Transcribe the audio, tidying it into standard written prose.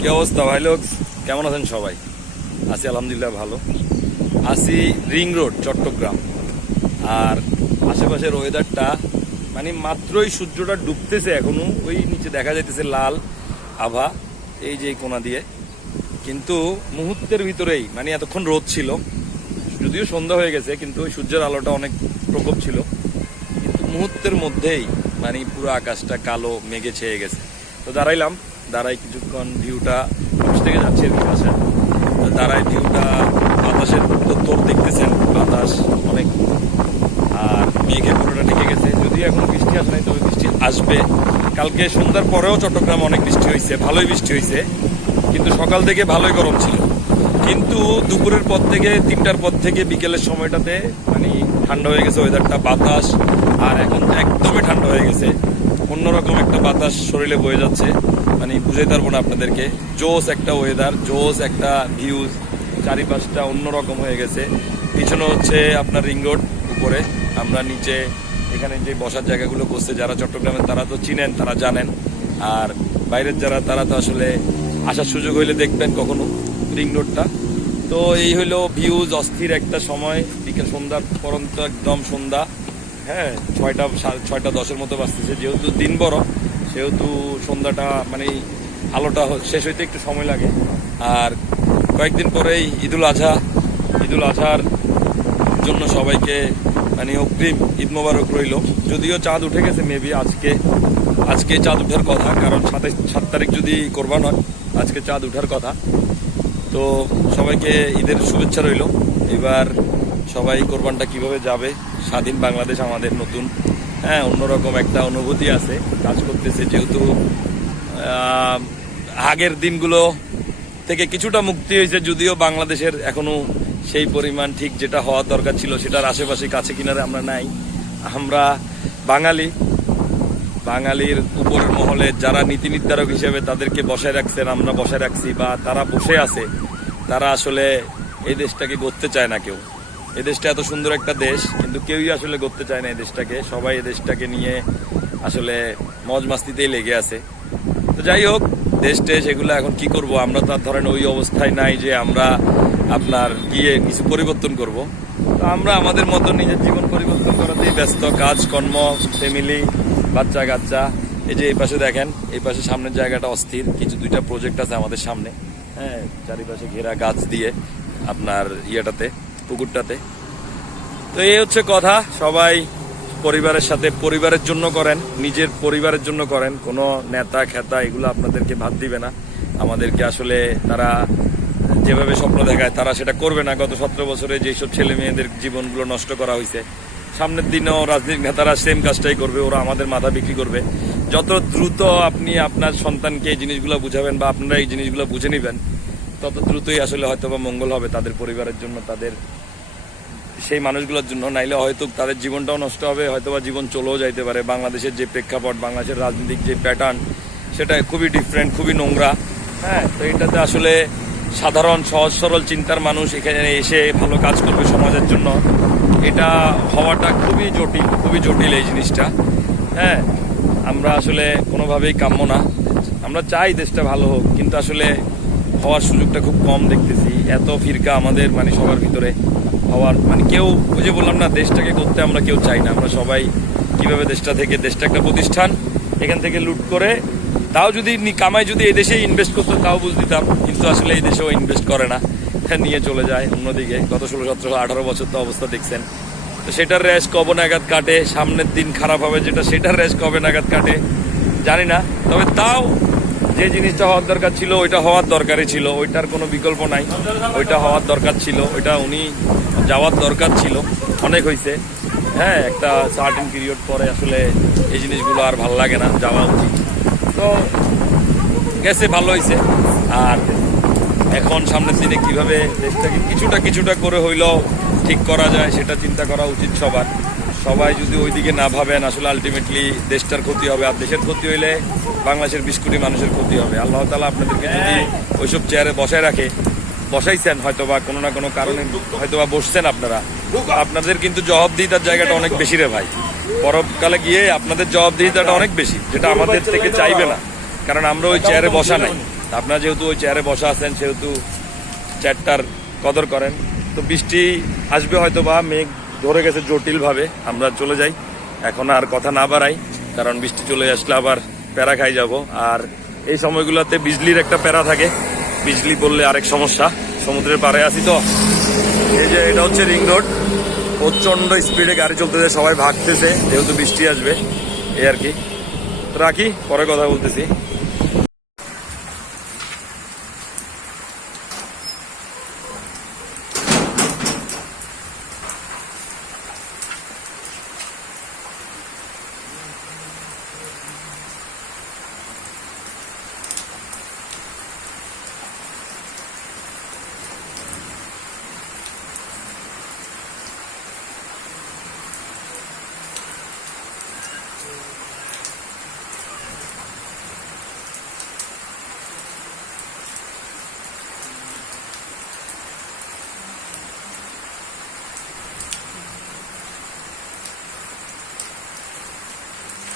কি অবস্থা ভাই লোক, কেমন আছেন সবাই? আছি আলহামদুলিল্লাহ ভালো আছি। রিং রোড চট্টগ্রাম, আর আশেপাশের ওয়েদারটা মানে মাত্রই সূর্যটা ডুবতেছে, এখনো ওই নিচে দেখা যাইতেছে লাল আভা এই যে কোনা দিয়ে, কিন্তু মুহূর্তের ভিতরেই মানে এতক্ষণ রোদ ছিল, যদিও সন্ধ্যা হয়ে গেছে কিন্তু ওই সূর্যের আলোটা অনেক প্রকোপ ছিল, কিন্তু মুহূর্তের মধ্যেই মানে পুরো আকাশটা কালো মেঘে ছেয়ে গেছে। তো দাঁড়াই কিছুক্ষণ ভিউটা অফিস থেকে যাচ্ছে এর পাশে, দাঁড়াই ভিউটা বাতাসের তোর দেখতেছেন, বাতাস অনেক, আর মেঘে পুরোটা ঢেকে গেছে। যদিও এখন বৃষ্টি আসে নাই, তবে বৃষ্টি আসবে। কালকে সন্ধ্যার পরেও চট্টগ্রামে অনেক বৃষ্টি হয়েছে, ভালোই বৃষ্টি হয়েছে, কিন্তু সকাল থেকে ভালোই গরম ছিল। কিন্তু দুপুরের পর থেকে 3টার পর থেকে বিকেলের সময়টাতে মানে ঠান্ডা হয়ে গেছে ওয়েদারটা, বাতাস, আর এখন একদমই ঠান্ডা হয়ে গেছে। অন্যরকম একটা বাতাস শরীরে বয়ে যাচ্ছে, মানে বুঝাইতে পারবো না আপনাদেরকে। জোস একটা ওয়েদার, জোস একটা ভিউজ, চারিপাশটা অন্যরকম হয়ে গেছে। পিছনে হচ্ছে আপনার রিং রোড, উপরে আমরা নিচে এখানে যে বসার জায়গাগুলো করছে, যারা চট্টগ্রামের তারা তো চিনেন, তারা জানেন, আর বাইরের যারা তারা তো আসলে আসার সুযোগ হইলে দেখবেন কখনো রিং রোডটা। তো এই হইলো ভিউজ, অস্থির একটা সময়, বিকেল সন্ধ্যার পর্যন্ত একদম সন্ধ্যা, হ্যাঁ 6টা 10-এর মতো বাজতেছে। যেহেতু দিন বড় সেহেতু সন্ধ্যাটা মানে আলোটা শেষ হইতে একটু সময় লাগে। আর কয়েকদিন পরেই ঈদুল আজহার জন্য সবাইকে মানে অগ্রিম ঈদ মোবারক রইল। যদিও চাঁদ উঠে গেছে, মেবি আজকে চাঁদ উঠার কথা, কারণ 7 তারিখ যদি কোরবান হয়, আজকে চাঁদ উঠার কথা। তো সবাইকে ঈদের শুভেচ্ছা রইল। এবার সবাই কোরবানটা কিভাবে যাবে, স্বাধীন বাংলাদেশ আমাদের নতুন, হ্যাঁ অন্যরকম একটা অনুভূতি আছে, কাজ করতেছে। যেহেতু আগের দিনগুলো থেকে কিছুটা মুক্তি হয়েছে, যদিও বাংলাদেশের এখনো সেই পরিমাণ ঠিক যেটা হওয়ার দরকার ছিল সেটার আশেপাশে কাছে কিনারে আমরা নাই। আমরা বাঙালির উপরের মহলে যারা নীতি নির্ধারক হিসেবে তাদেরকে বসায় রাখছেন, আমরা বসায় রাখছি, বা তারা বসে আছে, তারা আসলে এই দেশটাকে গড়তে চায় না কেউ। এই দেশটা এত সুন্দর একটা দেশ, কিন্তু কেউই আসলে গড়তে চায় না এই দেশটাকে। সবাই এই দেশটাকে নিয়ে আসলে মজ মাস্তিতেই লেগে আছে। তো যাই হোক, দেশ এগুলো এখন কি করব, আমরা তো ধরেন ওই অবস্থায় নাই যে আমরা আপনার গিয়ে কিছু পরিবর্তন করব। তো আমরা আমাদের মতো নিজের জীবন পরিবর্তন করাতেই ব্যস্ত, কাজ কর্ম, ফ্যামিলি, বাচ্চা কাচ্চা। এই যে এই পাশে দেখেন, এই পাশে সামনের জায়গাটা অস্থির, কিছু 2টা প্রজেক্ট আছে আমাদের সামনে, হ্যাঁ চারিপাশে ঘেরা গাছ দিয়ে আপনার ইয়েটাতে, পুকুরটাতে। তো এই হচ্ছে কথা, সবাই পরিবারের সাথে পরিবারের জন্য করেন, নিজের পরিবারের জন্য করেন। কোনো নেতা খেতা এগুলো আপনাদেরকে ভাত দিবে না, আমাদেরকে আসলে তারা যেভাবে স্বপ্ন দেখায় তারা সেটা করবে না। গত 17 বছরে যেসব ছেলে মেয়েদের জীবনগুলো নষ্ট করা হয়েছে, সামনের দিনেও রাজনৈতিক নেতারা সেম কাজটাই করবে, ওরা আমাদের মাথা বিক্রি করবে। যত দ্রুত আপনি আপনার সন্তানকে এই জিনিসগুলো বুঝাবেন বা আপনারা এই জিনিসগুলো বুঝে নেবেন, তত দ্রুতই আসলে হয়তোবা মঙ্গল হবে তাদের পরিবারের জন্য, তাদের সেই মানুষগুলোর জন্য। নাইলে হয়তো তাদের জীবনটাও নষ্ট হবে, হয়তোবা জীবন চলেও যাইতে পারে। বাংলাদেশের যে প্রেক্ষাপট, বাংলাদেশের রাজনৈতিক যে প্যাটার্ন, সেটা খুবই ডিফারেন্ট, খুবই নোংরা, হ্যাঁ। তো এটাতে আসলে সাধারণ সহজ সরল চিন্তার মানুষ এখানে এসে ভালো কাজ করবে সমাজের জন্য, এটা হওয়াটা খুবই জটিল এই জিনিসটা, হ্যাঁ। আমরা আসলে কোনোভাবেই কাম্য না, আমরা চাই দেশটা ভালো হোক, কিন্তু আসলে হওয়ার সুযোগটা খুব কম দেখতেছি। এত ফিরকা আমাদের মানে সবার ভিতরে হওয়ার, মানে কেউ, ওই যে বললাম না, দেশটাকে করতে আমরা কেউ চাই না। আমরা সবাই কিভাবে দেশটা একটা প্রতিষ্ঠান, এখান থেকে লুট করে, তাও যদি কামাই যদি এই দেশে ইনভেস্ট করতো তাও বুঝ দিতাম, কিন্তু আসলে এই দেশেও ইনভেস্ট করে না, নিয়ে চলে যায় অন্যদিকে। গত 16, 17, 18 বছর তো অবস্থা দেখছেন। তো সেটার রেশ কবে নাগাদ কাটে, সামনের দিন খারাপ হবে যেটা, সেটার রেশ কবে নাগাদ কাটে জানি না। তবে তাও যে জিনিসটা হওয়ার দরকার ছিল ওইটা হওয়ার দরকারই ছিল, ওইটার কোনো বিকল্প নাই, ওইটা হওয়ার দরকার ছিল, ওইটা উনি যাওয়ার দরকার ছিল। অনেক হয়েছে, হ্যাঁ, একটা সার্টেন পিরিয়ড পরে আসলে এই জিনিসগুলো আর ভালো লাগে না, যাওয়া উচিত। তো গেছে, ভালো হয়েছে। আর এখন সামনের দিনে কিভাবে দেশটাকে কিছুটা করে হইলেও ঠিক করা যায় সেটা চিন্তা করা উচিত সবার। সবাই যদি ওই দিকে না ভাবেন, আসলে আলটিমেটলি দেশটার ক্ষতি হবে, আর দেশের ক্ষতি হইলে বাংলাদেশের 20 কোটি মানুষের ক্ষতি হবে। আল্লাহ তাআলা আপনাদেরকে যদি ওইসব চেয়ারে বসাইছেন, হয়তোবা কোনো না কোনো কারণে হয়তোবা বসছেন আপনারা, আপনাদের কিন্তু জবাবদিহিতার জায়গাটা অনেক বেশি রে ভাই। পরকালে গিয়ে আপনাদের জবাবদিহিতাটা অনেক বেশি, যেটা আমাদের থেকে চাইবে না, কারণ আমরা ওই চেয়ারে বসা নাই। আপনারা যেহেতু ওই চেয়ারে বসা আছেন সেহেতু চেয়ারটার কদর করেন। তো বৃষ্টি আসবে হয়তো বা, মেঘ ধরে গেছে জটিলভাবে। আমরা চলে যাই, এখন আর কথা না বাড়াই, কারণ বৃষ্টি চলে আসলে আবার প্যারা খাই যাব। আর এই সময়গুলোতে বিজলির একটা প্যারা থাকে, বিজলি পড়লে আরেক সমস্যা। সমুদ্রের পাড়ে আছি তো, এই যে এটা হচ্ছে রিং রোড, প্রচন্ড স্পিডে গাড়ি চলতেছে, সবাই ভাগতেছে যেহেতু বৃষ্টি আসবে, এই আর কি। তো রাখি, পরে কথা বলতেছি।